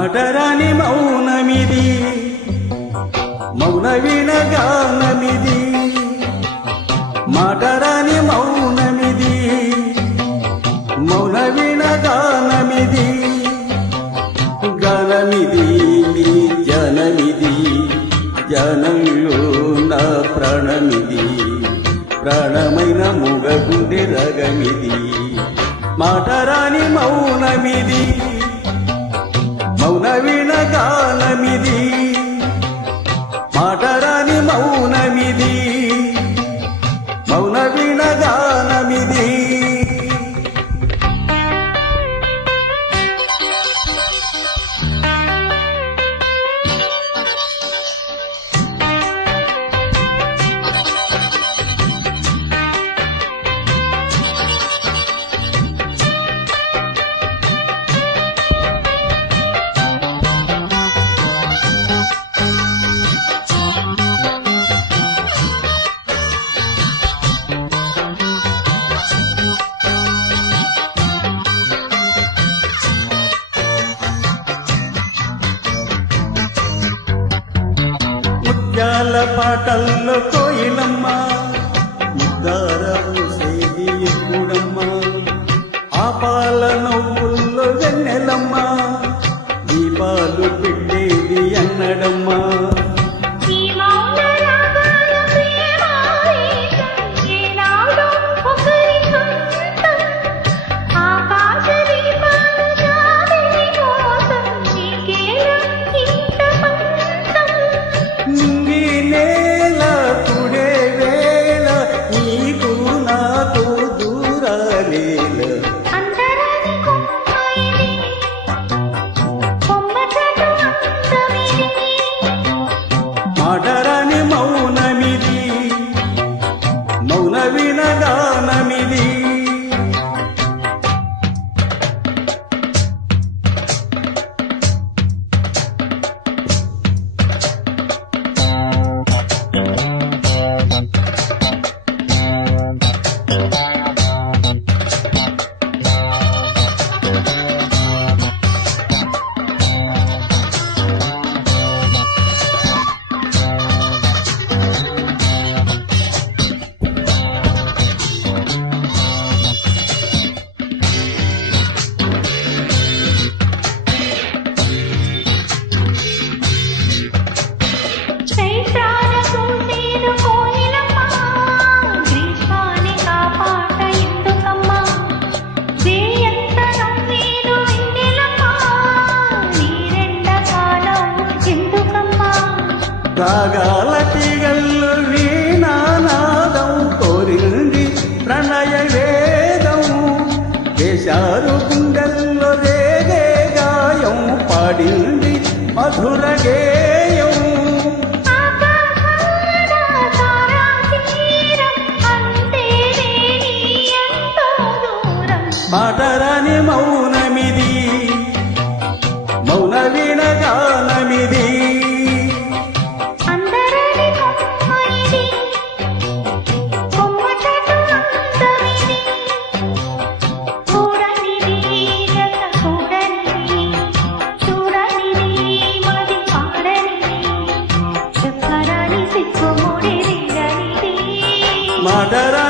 మాటరాని మౌనమిది మౌన వినగానమిది మాటరాని మౌనమిది మౌన వినగానమిది గానమిది నీ జనమిది జనంలో నా ప్రాణమిది ప్రాణమైన ముగగుండె రగమిది మాటరాని మౌనమిది మౌన వినగానమిది మాటరాని మౌనమిది మౌన వినగానమిది ముత్యాల పాటల్లో కోయిలమ్మ ముద్దారవు సేది ఎప్పుడమ్మ ఆ పాల నవ్వుల్లో వెన్నెలమ్మ దీపాలు పెట్టేది అన్నడమ్మా మాటరాని మౌనమిది మౌన వినగానమిది రాగాల తీగల్లో వీణానాదం కోరింది ప్రణయ వేదం వేశారు గుండెల్లో రేగే గాయం పాడింది మధుర గేయం మాటరాని మౌనమిది మౌన వినగానమిది మాటరా